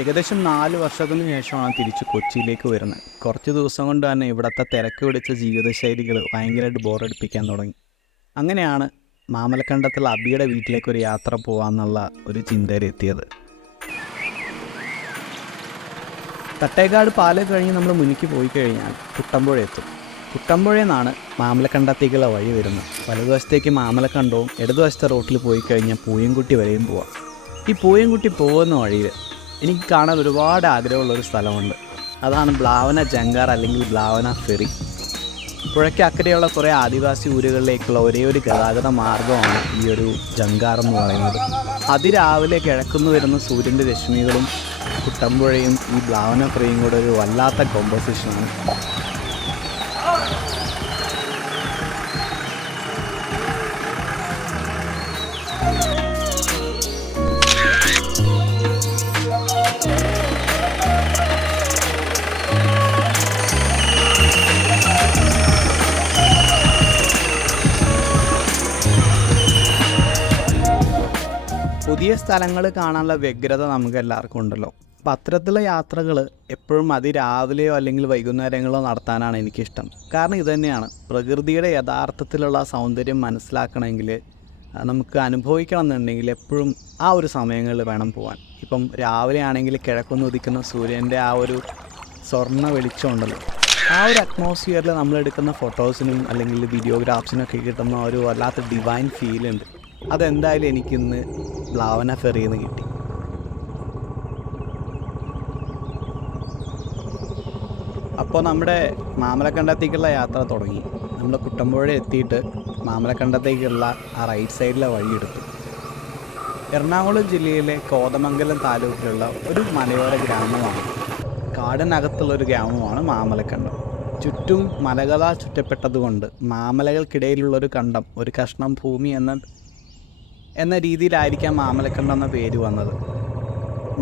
ഏകദേശം 4 വർഷത്തിന് ശേഷമാണ് തിരിച്ച് കൊച്ചിയിലേക്ക് വരുന്നത്. കുറച്ച് ദിവസം കൊണ്ട് തന്നെ ഇവിടുത്തെ തിരക്ക് പിടിച്ച ജീവിതശൈലികൾ ഭയങ്കരമായിട്ട് ബോറടിപ്പിക്കാൻ തുടങ്ങി. അങ്ങനെയാണ് മാമലക്കണ്ടത്തുള്ള അബിയുടെ വീട്ടിലേക്കൊരു യാത്ര പോകാമെന്നുള്ള ഒരു ചിന്തയിലെത്തിയത്. തട്ടേക്കാട് പാലം കഴിഞ്ഞ് നമ്മൾ മുന്നിക്ക് പോയി കഴിഞ്ഞാൽ കുട്ടമ്പുഴ എത്തും. കുട്ടമ്പുഴയിൽ നിന്നാണ് മാമലക്കണ്ടത്തേക്കുള്ള വഴി വരുന്നത്. വലതുവശത്തേക്ക് മാമലക്കണ്ടവും ഇടതുവശത്തെ റോട്ടിൽ പോയി കഴിഞ്ഞാൽ പൂയംകുട്ടി വരെയും പോവാം. ഈ പൂയംകുട്ടി പോകുന്ന വഴിയിൽ എനിക്ക് കാണാൻ ഒരുപാട് ആഗ്രഹമുള്ളൊരു സ്ഥലമുണ്ട്. അതാണ് ബ്ലാവന ജങ്കാർ അല്ലെങ്കിൽ ബ്ലാവന ഫെറി. പുഴയ്ക്ക് അക്കരെയുള്ള കുറേ ആദിവാസി ഊരുകളിലേക്കുള്ള ഒരേ ഒരു ഗതാഗത മാർഗമാണ് ഈ ഒരു ജങ്കാർ എന്ന് പറയുന്നത്. അതിരാവിലെ കിഴക്കുന്നു വരുന്ന സൂര്യൻ്റെ രശ്മികളും കുട്ടമ്പുഴയും ഈ ബ്ലാവന ഫെറിയും കൂടെ ഒരു വല്ലാത്ത കോമ്പോസിഷനാണ്. പുതിയ സ്ഥലങ്ങൾ കാണാനുള്ള വ്യഗ്രത നമുക്ക് എല്ലാവർക്കും ഉണ്ടല്ലോ. അപ്പം അത്തരത്തിലുള്ള യാത്രകൾ എപ്പോഴും അതിരാവിലെയോ അല്ലെങ്കിൽ വൈകുന്നേരങ്ങളോ നടത്താനാണ് എനിക്കിഷ്ടം. കാരണം ഇതുതന്നെയാണ്, പ്രകൃതിയുടെ യഥാർത്ഥത്തിലുള്ള സൗന്ദര്യം മനസ്സിലാക്കണമെങ്കിൽ നമുക്ക് അനുഭവിക്കണം എന്നുണ്ടെങ്കിൽ എപ്പോഴും ആ ഒരു സമയങ്ങളിൽ വേണം പോകാൻ. ഇപ്പം രാവിലെ ആണെങ്കിൽ കിഴക്കുന്ന് ഉദിക്കുന്ന സൂര്യൻ്റെ ആ ഒരു സ്വർണ്ണ വെളിച്ചമുണ്ടല്ലോ, ആ ഒരു അറ്റ്മോസ്ഫിയറിൽ നമ്മളെടുക്കുന്ന ഫോട്ടോസിനും അല്ലെങ്കിൽ വീഡിയോഗ്രാഫ്സിനൊക്കെ കിട്ടുന്ന ഒരു വല്ലാത്ത ഡിവൈൻ ഫീലുണ്ട്. അതെന്തായാലും എനിക്കിന്ന് ബ്ലാവന ഫെറിയിൽ നിന്ന് കിട്ടി. അപ്പോൾ നമ്മുടെ മാമലക്കണ്ടത്തേക്കുള്ള യാത്ര തുടങ്ങി. നമ്മൾ കുട്ടമ്പുഴ എത്തിയിട്ട് മാമലക്കണ്ടത്തേക്കുള്ള ആ റൈറ്റ് സൈഡിലെ വഴിയെടുത്തു. എറണാകുളം ജില്ലയിലെ കോതമംഗലം താലൂക്കിലുള്ള ഒരു മലയോര ഗ്രാമമാണ്, കാടിനകത്തുള്ളൊരു ഗ്രാമമാണ് മാമലക്കണ്ടം. ചുറ്റും മലകളാൽ ചുറ്റപ്പെട്ടതുകൊണ്ട് മാമലകൾക്കിടയിലുള്ളൊരു കണ്ടം, ഒരു കഷ്ണം ഭൂമി എന്ന രീതിയിലായിരിക്കാം മാമലക്കണ്ടം എന്ന പേര് വന്നത്.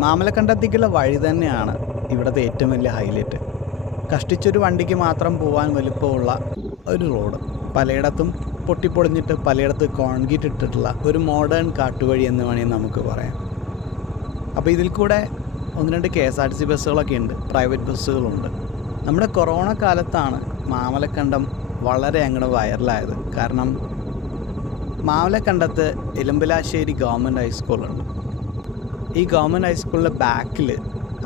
മാമലക്കണ്ടത്തേക്കുള്ള വഴി തന്നെയാണ് ഇവിടുത്തെ ഏറ്റവും വലിയ ഹൈലൈറ്റ്. കഷ്ടിച്ചൊരു വണ്ടിക്ക് മാത്രം പോകാൻ വലുപ്പമുള്ള ഒരു റോഡ്, പലയിടത്തും പൊട്ടിപ്പൊളിഞ്ഞിട്ട് പലയിടത്ത് കോൺക്രീറ്റ് ഇട്ടിട്ടുള്ള ഒരു മോഡേൺ കാട്ടുവഴി എന്ന് വേണമെങ്കിൽ നമുക്ക് പറയാം. അപ്പോൾ ഇതിൽ കൂടെ 1-2 KSRTC ബസ്സുകളൊക്കെ ഉണ്ട്, പ്രൈവറ്റ് ബസ്സുകളുണ്ട്. നമ്മുടെ കൊറോണ കാലത്താണ് മാമലക്കണ്ടം വളരെ അങ്ങോട്ട് വൈറലായത്. കാരണം മാമലക്കണ്ടത്ത് എലമ്പലാശ്ശേരി ഗവൺമെൻറ് ഹൈസ്കൂളുണ്ട്. ഈ ഗവൺമെൻറ് ഹൈസ്കൂളിൻ്റെ ബാക്കിൽ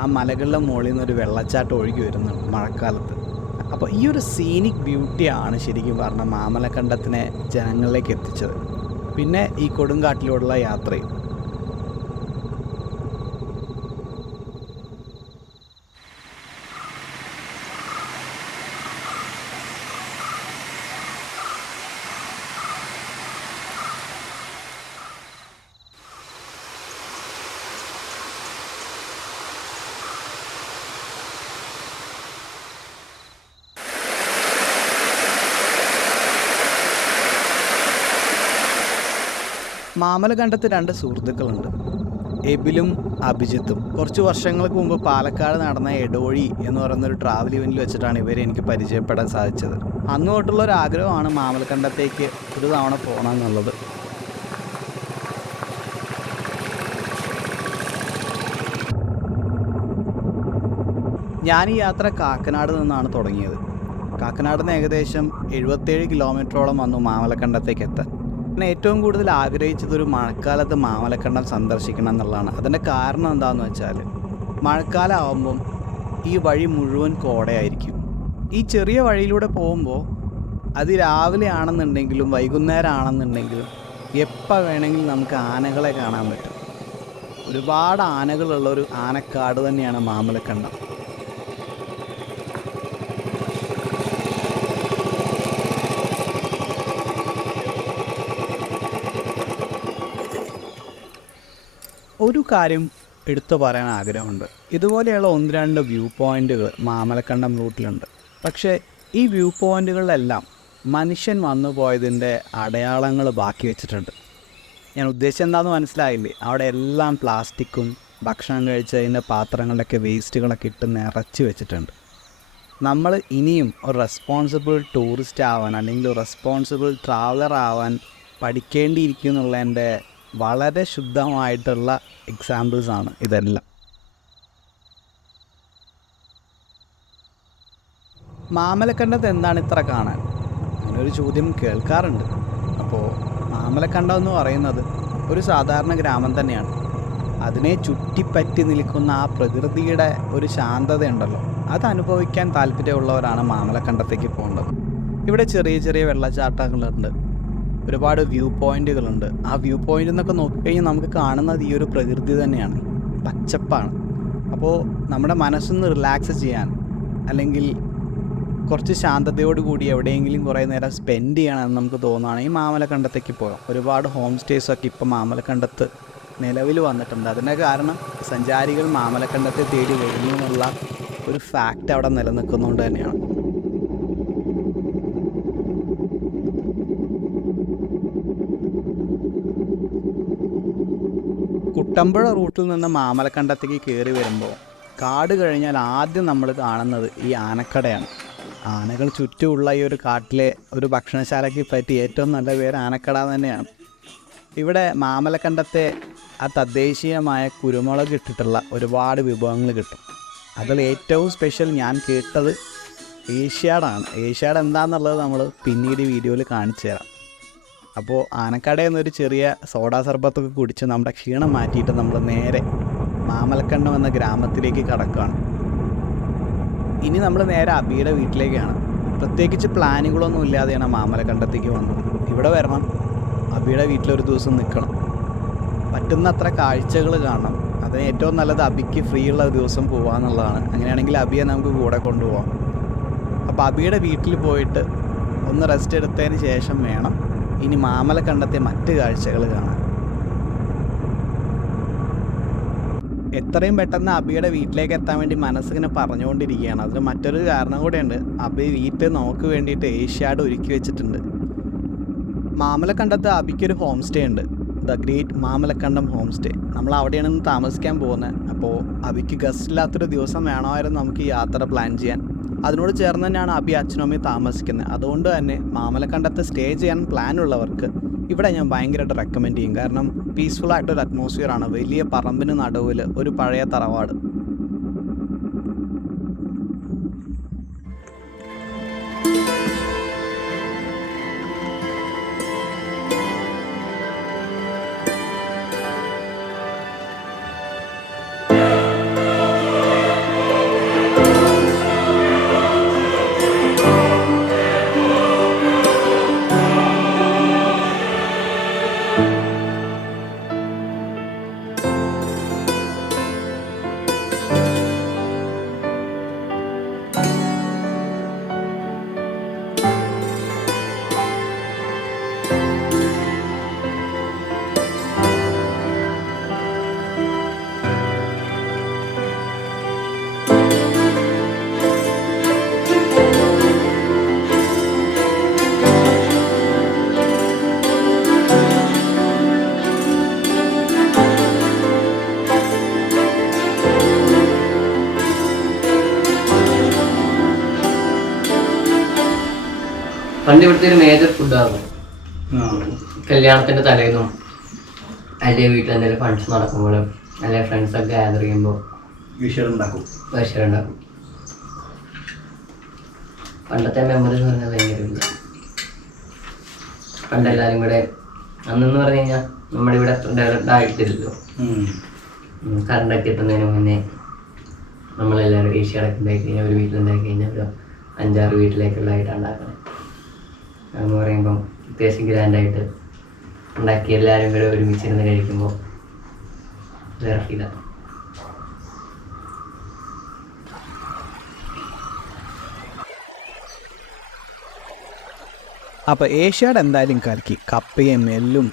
ആ മലകളുടെ മുകളിൽ നിന്നൊരു വെള്ളച്ചാട്ടം ഒഴുകി വരുന്നുണ്ട് മഴക്കാലത്ത്. അപ്പോൾ ഈ ഒരു സീനിക് ബ്യൂട്ടിയാണ് ശരിക്കും പറഞ്ഞാൽ മാമലക്കണ്ടത്തിനെ ജനങ്ങളിലേക്ക് എത്തിച്ചത്. പിന്നെ ഈ കൊടുങ്കാട്ടിലൂടെയുള്ള യാത്രയും. മാമലക്കണ്ടത്ത് 2 സുഹൃത്തുക്കളുണ്ട്, എബിലും അഭിജിത്തും. കുറച്ച് വർഷങ്ങൾക്ക് മുമ്പ് പാലക്കാട് നടന്ന എടോഴി എന്ന് പറയുന്നൊരു ട്രാവൽ ഇവൻറ്റിൽ വെച്ചിട്ടാണ് ഇവരെ എനിക്ക് പരിചയപ്പെടാൻ സാധിച്ചത്. അന്ന് തൊട്ടുള്ളൊരു ആഗ്രഹമാണ് മാമലക്കണ്ടത്തേക്ക് ഒരു തവണ പോകണം എന്നുള്ളത്. ഞാൻ ഈ യാത്ര കാക്കനാട് നിന്നാണ് തുടങ്ങിയത്. കാക്കനാട് നിന്ന് ഏകദേശം 77 കിലോമീറ്ററോളം വന്നു മാമലക്കണ്ടത്തേക്ക് എത്താൻ. ഞാൻ ഏറ്റവും കൂടുതൽ ആഗ്രഹിച്ചത് ഒരു മഴക്കാലത്ത് മാമലക്കണ്ടം സന്ദർശിക്കണം എന്നുള്ളതാണ്. അതിൻ്റെ കാരണം എന്താണെന്ന് വെച്ചാൽ, മഴക്കാലം ആകുമ്പം ഈ വഴി മുഴുവൻ കോടയായിരിക്കും. ഈ ചെറിയ വഴിയിലൂടെ പോകുമ്പോൾ അത് രാവിലെ ആണെന്നുണ്ടെങ്കിലും വൈകുന്നേരം ആണെന്നുണ്ടെങ്കിലും എപ്പോൾ വേണമെങ്കിലും നമുക്ക് ആനകളെ കാണാൻ പറ്റും. ഒരുപാട് ആനകളുള്ളൊരു ആനക്കാട് തന്നെയാണ് മാമലക്കണ്ടം. ഒരു കാര്യം എടുത്തു പറയാൻ ആഗ്രഹമുണ്ട്. ഇതുപോലെയുള്ള 1-2 വ്യൂ പോയിൻ്റുകൾ മാമലക്കണ്ടം റൂട്ടിലുണ്ട്. പക്ഷേ ഈ വ്യൂ പോയിൻ്റുകളിലെല്ലാം മനുഷ്യൻ വന്നു പോയതിൻ്റെ അടയാളങ്ങൾ ബാക്കി വെച്ചിട്ടുണ്ട്. ഞാൻ ഉദ്ദേശിച്ചത് എന്താണെന്ന് മനസ്സിലായില്ലേ? അവിടെ എല്ലാം പ്ലാസ്റ്റിക്കും ഭക്ഷണം കഴിച്ചതിൻ്റെ പാത്രങ്ങളിലൊക്കെ വേസ്റ്റുകളൊക്കെ ഇട്ട് നിറച്ച് വെച്ചിട്ടുണ്ട്. നമ്മൾ ഇനിയും ഒരു റെസ്പോൺസിബിൾ ടൂറിസ്റ്റ് ആവാൻ അല്ലെങ്കിൽ ഒരു റെസ്പോൺസിബിൾ ട്രാവലർ ആവാൻ പഠിക്കേണ്ടിയിരിക്കും എന്നുള്ളതിൻ്റെ വളരെ ശുദ്ധമായിട്ടുള്ള എക്സാമ്പിൾസാണ് ഇതെല്ലാം. മാമലക്കണ്ടത്ത് എന്താണ് ഇത്ര കാണാൻ? അങ്ങനൊരു ചോദ്യം കേൾക്കാറുണ്ട്. അപ്പോൾ മാമലക്കണ്ടം എന്ന് പറയുന്നത് ഒരു സാധാരണ ഗ്രാമം തന്നെയാണ്. അതിനെ ചുറ്റിപ്പറ്റി നിൽക്കുന്ന ആ പ്രകൃതിയുടെ ഒരു ശാന്തതയുണ്ടല്ലോ, അത് അനുഭവിക്കാൻ താല്പര്യമുള്ളവരാണ് മാമലക്കണ്ടത്തേക്ക് പോകേണ്ടത്. ഇവിടെ ചെറിയ ചെറിയ വെള്ളച്ചാട്ടങ്ങളുണ്ട്, ഒരുപാട് വ്യൂ പോയിന്റുകളുണ്ട്. ആ വ്യൂ പോയിന്റ് എന്നൊക്കെ നോക്കിക്കഴിഞ്ഞാൽ നമുക്ക് കാണുന്നത് ഈ ഒരു പ്രകൃതി തന്നെയാണ്, പച്ചപ്പാണ്. അപ്പോൾ നമ്മുടെ മനസ്സൊന്ന് റിലാക്സ് ചെയ്യാൻ, അല്ലെങ്കിൽ കുറച്ച് ശാന്തതയോട് കൂടി എവിടെയെങ്കിലും കുറേ നേരം സ്പെൻഡ് ചെയ്യണമെന്ന് നമുക്ക് തോന്നുകയാണെങ്കിൽ മാമലക്കണ്ടത്തേക്ക് പോകാം. ഒരുപാട് ഹോം സ്റ്റേസൊക്കെ ഇപ്പോൾ മാമലക്കണ്ടത്ത് നിലവിൽ വന്നിട്ടുണ്ട്. അതിൻ്റെ കാരണം സഞ്ചാരികൾ മാമലക്കണ്ടത്തെ തേടി വരുന്നു എന്നുള്ള ഒരു ഫാക്റ്റ് അവിടെ നിലനിൽക്കുന്നതുകൊണ്ട് തന്നെയാണ്. കുട്ടമ്പുഴ റൂട്ടിൽ നിന്ന് മാമലക്കണ്ടത്തേക്ക് കയറി വരുമ്പോൾ കാട് കഴിഞ്ഞാൽ ആദ്യം നമ്മൾ കാണുന്നത് ഈ ആനക്കടയാണ്. ആനകൾ ചുറ്റുമുള്ള ഈ ഒരു കാട്ടിലെ ഒരു ഭക്ഷണശാലയ്ക്ക് പറ്റി ഏറ്റവും നല്ല പേര് ആനക്കട തന്നെയാണ്. ഇവിടെ മാമലക്കണ്ടത്തെ ആ തദ്ദേശീയമായ കുരുമുളക് ഇട്ടിട്ടുള്ള ഒരുപാട് വിഭവങ്ങൾ കിട്ടും. അതിൽ ഏറ്റവും സ്പെഷ്യൽ ഞാൻ കേട്ടത് ഏഷ്യാഡാണ്. ഏഷ്യാഡ് എന്താണെന്നുള്ളത് നമ്മൾ പിന്നീട് വീഡിയോയിൽ കാണിച്ചു തരാം. അപ്പോൾ ആനക്കടയിൽ നിന്നൊരു ചെറിയ സോഡാ സർബത്തൊക്കെ കുടിച്ച് നമ്മുടെ ക്ഷീണം മാറ്റിയിട്ട് നമ്മൾ നേരെ മാമലക്കണ്ടം എന്ന ഗ്രാമത്തിലേക്ക് കടക്കുകയാണ്. ഇനി നമ്മൾ നേരെ അബിയുടെ വീട്ടിലേക്കാണ്. പ്രത്യേകിച്ച് പ്ലാനുകളൊന്നും ഇല്ലാതെയാണ് മാമലക്കണ്ടത്തേക്ക് വന്നത്. ഇവിടെ വരണം, അബിയുടെ വീട്ടിലൊരു ദിവസം നിൽക്കണം, പറ്റുന്നത്ര കാഴ്ചകൾ കാണണം. അതിന് ഏറ്റവും നല്ലത് അബിക്ക് ഫ്രീ ഉള്ള ദിവസം പോകാമെന്നുള്ളതാണ്. അങ്ങനെയാണെങ്കിൽ അബിയെ നമുക്ക് കൂടെ കൊണ്ടുപോകാം. അപ്പോൾ അബിയുടെ വീട്ടിൽ പോയിട്ട് ഒന്ന് റെസ്റ്റ് എടുത്തതിന് ശേഷം വേണം ഇനി മാമലക്കണ്ടത്തെ മറ്റ് കാഴ്ചകൾ കാണാൻ. എത്രയും പെട്ടെന്ന് അബിയുടെ വീട്ടിലേക്ക് എത്താൻ വേണ്ടി മനസ്സിങ്ങനെ പറഞ്ഞുകൊണ്ടിരിക്കുകയാണ്. അതിന് മറ്റൊരു കാരണം കൂടെയുണ്ട്. അബി വീട്ടിൽ നമുക്ക് വേണ്ടിയിട്ട് ഏഷ്യാഡ് ഒരുക്കി വെച്ചിട്ടുണ്ട്. മാമലക്കണ്ടത്ത് അബിക്കൊരു ഹോം സ്റ്റേ ഉണ്ട്, the great Mamalakandam home stay. നമ്മൾ അവിടെയാണ് ഇന്ന് താമസിക്കാൻ പോകുന്നത്. അപ്പോൾ അബിക്ക് ഗസ്റ്റ് ഇല്ലാത്തൊരു ദിവസം വേണമായിരുന്നു നമുക്ക് ഈ യാത്ര പ്ലാൻ ചെയ്യാൻ. അതിനോട് ചേർന്ന് തന്നെയാണ് അബി അച്ഛനും അമ്മയും താമസിക്കുന്നത്. അതുകൊണ്ട് തന്നെ മാമലക്കണ്ടത്ത് സ്റ്റേ ചെയ്യാൻ പ്ലാൻ ഉള്ളവർക്ക് ഇവിടെ ഞാൻ ഭയങ്കരമായിട്ട് റെക്കമെൻഡ് ചെയ്യും. കാരണം പീസ്ഫുൾ ആയിട്ടൊരു അറ്റ്മോസ്ഫിയർ ആണ്. വലിയ പറമ്പിന് നടുവിൽ ഒരു പഴയ തറവാട്. പണ്ട് ഇവിടുത്തെ ഒരു മേജർ ഫുഡാണ്. കല്യാണത്തിന്റെ തലേന്നും അല്ലെങ്കിൽ വീട്ടിൽ എന്തെങ്കിലും ഫങ്ഷൻ നടക്കുമ്പോഴും അല്ലെങ്കിൽ ഫ്രണ്ട്സൊക്കെ ഗ്യാദർ ചെയ്യുമ്പോൾ ഉണ്ടാക്കും. പണ്ടത്തെ മെമ്മറീസ് എന്ന് പറഞ്ഞാൽ ഭയങ്കര ഇല്ല. പണ്ടെല്ലാവരും കൂടെ അന്നെന്ന് പറഞ്ഞു കഴിഞ്ഞാൽ നമ്മുടെ ഇവിടെ ഡെവലപ്ഡ് ആയിട്ടില്ലല്ലോ. കറണ്ടൊക്കെ എത്തുന്നതിന് മുന്നേ നമ്മളെല്ലാവരും ഏഷ്യാടൊക്കെ ഉണ്ടാക്കി കഴിഞ്ഞാൽ ഒരു വീട്ടിലുണ്ടാക്കി കഴിഞ്ഞാൽ ഒരു 5-6 വീട്ടിലേക്കുള്ളതായിട്ട് ഉണ്ടാക്കണം എന്ന് പറയുമ്പം അത്യാവശ്യം ഗ്രാൻഡായിട്ട് ഉണ്ടാക്കി എല്ലാവരും കൂടെ ഒരുമിച്ചിരുന്ന് കഴിക്കുമ്പോൾ വേറെ ഫീലാണ്. അപ്പോൾ ഏഷ്യാഡ് എന്തായാലും കലക്കി. കപ്പയും എല്ലും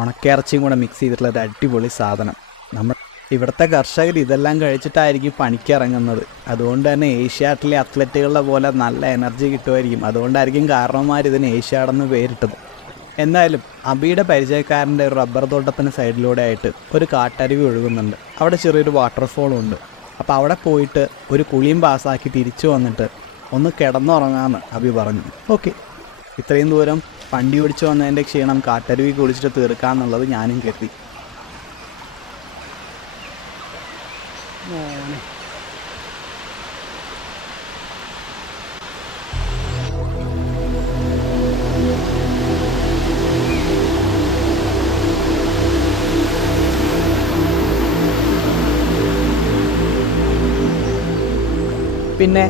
ഉണക്കിറച്ചിയും കൂടെ മിക്സ് ചെയ്തിട്ടുള്ള ഒരു അടിപൊളി സാധനം. നമ്മൾ ഇവിടുത്തെ കർഷകർ ഇതെല്ലാം കഴിച്ചിട്ടായിരിക്കും പണിക്കിറങ്ങുന്നത്. അതുകൊണ്ട് തന്നെ ഏഷ്യാഡിലെ അത്ലറ്റുകളുടെ പോലെ നല്ല എനർജി കിട്ടുമായിരിക്കും. അതുകൊണ്ടായിരിക്കും കാരണവന്മാർ ഇതിന് ഏഷ്യാഡെന്ന് പേരിട്ടത്. എന്തായാലും അബിയുടെ പരിചയക്കാരൻ്റെ ഒരു റബ്ബർ തോട്ടത്തിന് സൈഡിലൂടെ ആയിട്ട് ഒരു കാട്ടരുവി ഒഴുകുന്നുണ്ട്. അവിടെ ചെറിയൊരു വാട്ടർഫോളും ഉണ്ട്. അപ്പോൾ അവിടെ പോയിട്ട് ഒരു കുളിയും പാസ്സാക്കി തിരിച്ചു വന്നിട്ട് ഒന്ന് കിടന്നുറങ്ങാമെന്ന് അബി പറഞ്ഞു. ഓക്കെ, ഇത്രയും ദൂരം വണ്ടി ഓടിച്ചു വന്നതിൻ്റെ ക്ഷീണം കാട്ടരുവി കുളിച്ചിട്ട് തീർക്കാമെന്നുള്ളത് ഞാനും കരുതി. പിന്നെ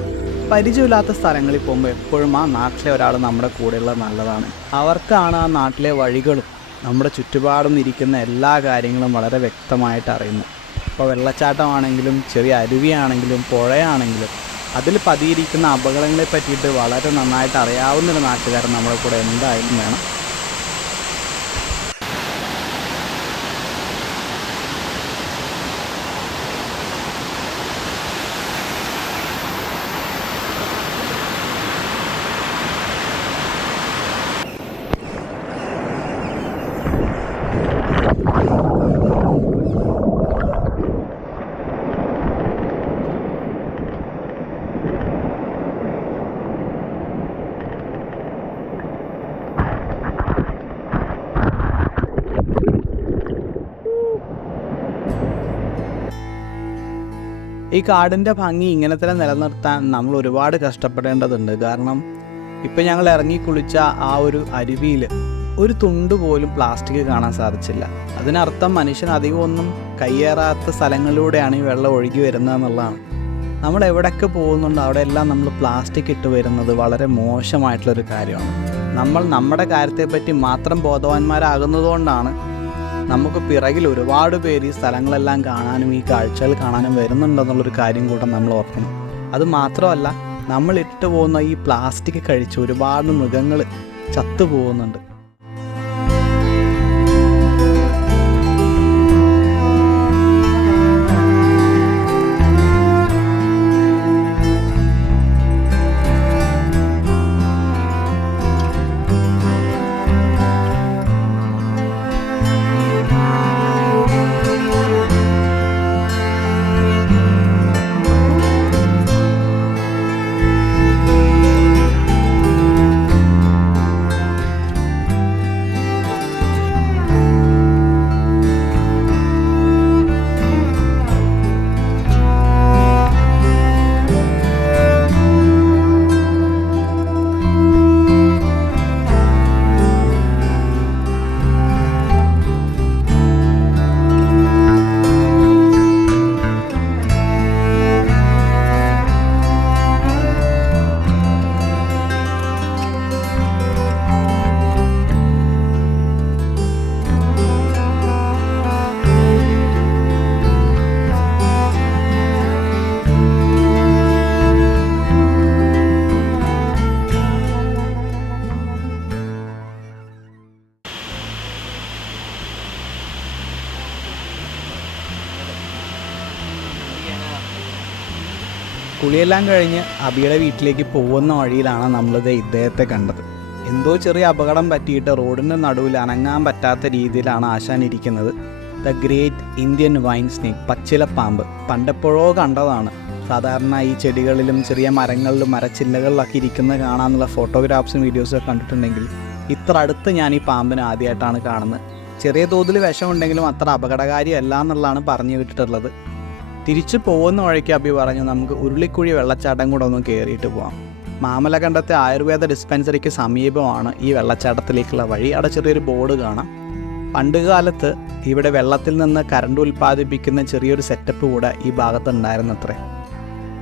പരിചയമില്ലാത്ത സ്ഥലങ്ങളിൽ പോകുമ്പോൾ എപ്പോഴും ആ നാട്ടിലെ ഒരാൾ നമ്മുടെ കൂടെയുള്ളത് നല്ലതാണ്. അവർക്കാണ് ആ നാട്ടിലെ വഴികളും നമ്മുടെ ചുറ്റുപാടും ഇരിക്കുന്ന എല്ലാ കാര്യങ്ങളും വളരെ വ്യക്തമായിട്ട് അറിയുന്നത്. ഇപ്പോൾ വെള്ളച്ചാട്ടമാണെങ്കിലും ചെറിയ അരുവിയാണെങ്കിലും പുഴയാണെങ്കിലും അതിൽ പതിയിരിക്കുന്ന അപകടങ്ങളെ പറ്റിയിട്ട് വളരെ നന്നായിട്ട് അറിയാവുന്നൊരു നാട്ടുകാരൻ നമ്മുടെ കൂടെ എന്തായാലും വേണം. ഈ കാടിൻ്റെ ഭംഗി ഇങ്ങനെ തന്നെ നിലനിർത്താൻ നമ്മൾ ഒരുപാട് കഷ്ടപ്പെടേണ്ടതുണ്ട്. കാരണം ഇപ്പം ഞങ്ങൾ ഇറങ്ങി കുളിച്ച ആ ഒരു അരുവിയിൽ ഒരു തുണ്ട് പോലും പ്ലാസ്റ്റിക് കാണാൻ സാധിച്ചില്ല. അതിനർത്ഥം മനുഷ്യൻ അധികമൊന്നും കയ്യേറാത്ത സ്ഥലങ്ങളിലൂടെയാണ് ഈ വെള്ളം ഒഴുകി വരുന്നത് എന്നുള്ളതാണ്. നമ്മൾ എവിടെയൊക്കെ പോകുന്നുണ്ട് അവിടെയെല്ലാം നമ്മൾ പ്ലാസ്റ്റിക് ഇട്ട് വരുന്നത് വളരെ മോശമായിട്ടുള്ളൊരു കാര്യമാണ്. നമ്മൾ നമ്മുടെ കാര്യത്തെപ്പറ്റി മാത്രം ബോധവാന്മാരാകുന്നതുകൊണ്ടാണ് നമുക്ക് പിറകിൽ ഒരുപാട് പേര് ഈ സ്ഥലങ്ങളെല്ലാം കാണാനും ഈ കാഴ്ചകൾ കാണാനും വരുന്നുണ്ടെന്നുള്ളൊരു കാര്യം കൂടെ നമ്മൾ ഓർക്കണം. അത് മാത്രമല്ല, നമ്മൾ ഇട്ട് പോകുന്ന ഈ പ്ലാസ്റ്റിക് കഴിച്ച് ഒരുപാട് മൃഗങ്ങൾ ചത്തുപോകുന്നുണ്ട്. കുളിയെല്ലാം കഴിഞ്ഞ് അബിയുടെ വീട്ടിലേക്ക് പോകുന്ന വഴിയിലാണ് നമ്മളിത് ഇദ്ദേഹത്തെ കണ്ടത്. എന്തോ ചെറിയ അപകടം പറ്റിയിട്ട് റോഡിൻ്റെ നടുവിൽ അനങ്ങാൻ പറ്റാത്ത രീതിയിലാണ് ആശാൻ ഇരിക്കുന്നത്. The great Indian vine snake, പച്ചിലപ്പാമ്പ്. പണ്ടെപ്പോഴോ കണ്ടതാണ്. സാധാരണ ഈ ചെടികളിലും ചെറിയ മരങ്ങളിലും മരച്ചില്ലകളിലൊക്കെ ഇരിക്കുന്നത് കാണാമെന്നുള്ള ഫോട്ടോഗ്രാഫ്സും വീഡിയോസൊക്കെ കണ്ടിട്ടുണ്ടെങ്കിൽ ഇത്ര അടുത്ത് ഞാൻ ഈ പാമ്പിനെ ആദ്യമായിട്ടാണ് കാണുന്നത്. ചെറിയ തോതിൽ വിഷമുണ്ടെങ്കിലും അത്ര അപകടകാരിയല്ല എന്നുള്ളതാണ് പറഞ്ഞു വിട്ടിട്ടുള്ളത്. തിരിച്ചു പോകുന്ന വഴിക്ക് അബി പറഞ്ഞു നമുക്ക് ഉരുളിക്കുഴി വെള്ളച്ചാട്ടം കൂടെ ഒന്ന് കയറിയിട്ട് പോകാം. മാമലക്കണ്ടത്തെ ആയുർവേദ ഡിസ്പെൻസറിക്ക് സമീപമാണ് ഈ വെള്ളച്ചാട്ടത്തിലേക്കുള്ള വഴി. അവിടെ ചെറിയൊരു ബോർഡ് കാണാം. പണ്ടുകാലത്ത് ഇവിടെ വെള്ളത്തിൽ നിന്ന് കറണ്ട് ഉൽപ്പാദിപ്പിക്കുന്ന ചെറിയൊരു സെറ്റപ്പ് കൂടെ ഈ ഭാഗത്തുണ്ടായിരുന്നത്രേ.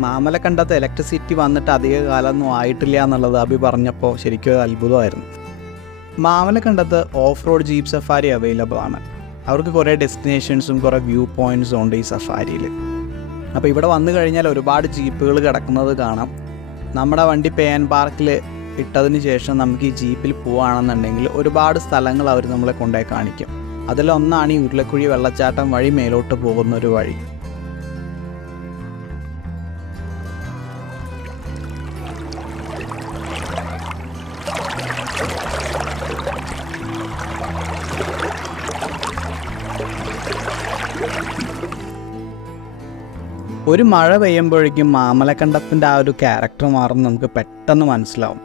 മാമലക്കണ്ടത്ത് ഇലക്ട്രിസിറ്റി വന്നിട്ട് അധിക കാലമൊന്നും ആയിട്ടില്ല എന്നുള്ളത് അബി പറഞ്ഞപ്പോൾ ശരിക്കും ഒരു അത്ഭുതമായിരുന്നു. മാമലക്കണ്ടത്ത് off road jeep safari available ആണ്. അവർക്ക് കുറേ ഡെസ്റ്റിനേഷൻസും കുറേ വ്യൂ പോയിൻറ്റ്സും ഉണ്ട് ഈ സഫാരിയിൽ. അപ്പോൾ ഇവിടെ വന്നു കഴിഞ്ഞാൽ ഒരുപാട് ജീപ്പുകൾ കിടക്കുന്നത് കാണാം. നമ്മുടെ വണ്ടി പേ ആൻഡ് പാർക്കിൽ ഇട്ടതിന് ശേഷം നമുക്ക് ഈ ജീപ്പിൽ പോവുകയാണെന്നുണ്ടെങ്കിൽ ഒരുപാട് സ്ഥലങ്ങൾ അവർ നമ്മളെ കൊണ്ടുപോയി കാണിക്കും. അതിലൊന്നാണ് ഈ ഉരുളക്കുഴി വെള്ളച്ചാട്ടം വഴി മേലോട്ട് പോകുന്നൊരു വഴി. ഒരു മഴ പെയ്യുമ്പോഴേക്കും മാമലക്കണ്ടത്തിൻ്റെ ആ ഒരു ക്യാരക്ടർ മാറും നമുക്ക് പെട്ടെന്ന് മനസ്സിലാവും.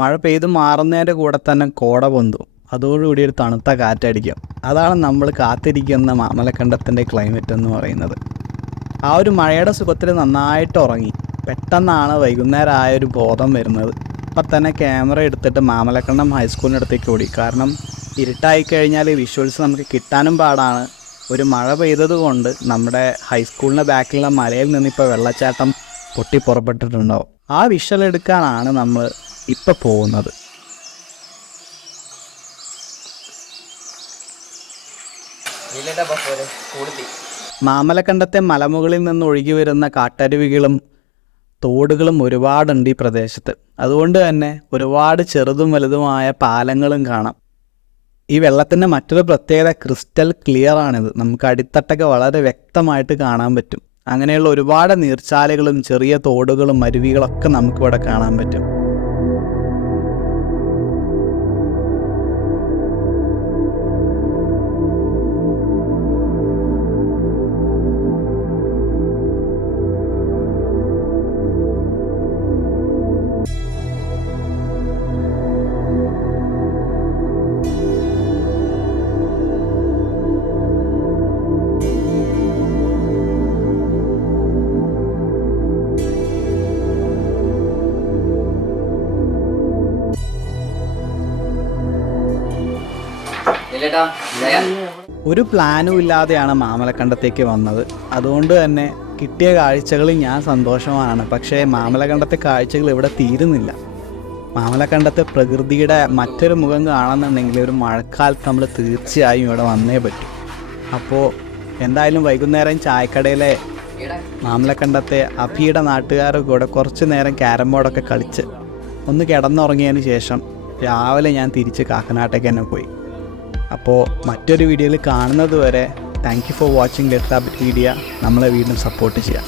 മഴ പെയ്ത് മാറുന്നതിൻ്റെ കൂടെ തന്നെ കോട പൊന്തും, അതോടുകൂടി ഒരു തണുത്ത കാറ്റടിക്കും. അതാണ് നമ്മൾ കാത്തിരിക്കുന്ന മാമലക്കണ്ടത്തിൻ്റെ ക്ലൈമറ്റ് എന്ന് പറയുന്നത്. ആ ഒരു മഴയുടെ സുഖത്തിൽ നന്നായിട്ട് ഉറങ്ങി. പെട്ടെന്നാണ് വൈകുന്നേരം ആയൊരു ബോധം വരുന്നത്. അപ്പം തന്നെ ക്യാമറ എടുത്തിട്ട് മാമലക്കണ്ടം ഹൈസ്കൂളിൻ്റെ അടുത്തേക്ക് ഓടി. കാരണം ഇരുട്ടായി കഴിഞ്ഞാൽ വിഷ്വൽസ് നമുക്ക് കിട്ടാനും പാടാണ്. ഒരു മഴ പെയ്തത് കൊണ്ട് നമ്മുടെ ഹൈസ്കൂളിൻ്റെ ബാക്കിലുള്ള മലയിൽ നിന്നിപ്പോൾ വെള്ളച്ചാട്ടം പൊട്ടി പുറപ്പെട്ടിട്ടുണ്ടാവും. ആ വിഷ്വൽ എടുക്കാനാണ് നമ്മൾ ഇപ്പം പോകുന്നത്. മാമലക്കണ്ടത്തെ മലമുകളിൽ നിന്ന് ഒഴുകി വരുന്ന കാട്ടരുവികളും തോടുകളും ഒരുപാടുണ്ട് ഈ പ്രദേശത്ത്. അതുകൊണ്ട് തന്നെ ഒരുപാട് ചെറുതും വലുതുമായ പാലങ്ങളും കാണാം. ഈ വെള്ളത്തിൻ്റെ മറ്റൊരു പ്രത്യേകത ക്രിസ്റ്റൽ ക്ലിയർ ആണിത്. നമുക്ക് അടിത്തട്ടൊക്കെ വളരെ വ്യക്തമായിട്ട് കാണാൻ പറ്റും. അങ്ങനെയുള്ള ഒരുപാട് നീർച്ചാലുകളും ചെറിയ തോടുകളും അരുവികളൊക്കെ നമുക്കിവിടെ കാണാൻ പറ്റും. ഒരു പ്ലാനും ഇല്ലാതെയാണ് മാമലക്കണ്ടത്തേക്ക് വന്നത്. അതുകൊണ്ട് തന്നെ കിട്ടിയ കാഴ്ചകളിൽ ഞാൻ സന്തോഷമാണ്. പക്ഷേ മാമലക്കണ്ടത്തെ കാഴ്ചകൾ ഇവിടെ തീരുന്നില്ല. മാമലക്കണ്ടത്തെ പ്രകൃതിയുടെ മറ്റൊരു മുഖം കാണുന്നുണ്ടെങ്കിൽ ഒരു മഴക്കാലത്ത് നമ്മൾ തീർച്ചയായും ഇവിടെ വന്നേ പറ്റും. അപ്പോൾ എന്തായാലും വൈകുന്നേരം ചായക്കടയിലെ മാമലക്കണ്ടത്തെ അഭിയുടെ നാട്ടുകാരുടെ കൂടെ കുറച്ച് നേരം ക്യാരം ബോർഡൊക്കെ കളിച്ച് ഒന്ന് കിടന്നുറങ്ങിയതിന് ശേഷം രാവിലെ ഞാൻ തിരിച്ച് കാക്കനാട്ടേക്ക് തന്നെ പോയി. അപ്പോൾ മറ്റൊരു വീഡിയോയിൽ കാണുന്നത് വരെ thank you for watching let's habit media. നമ്മളെ വീണ്ടും സപ്പോർട്ട് ചെയ്യാം.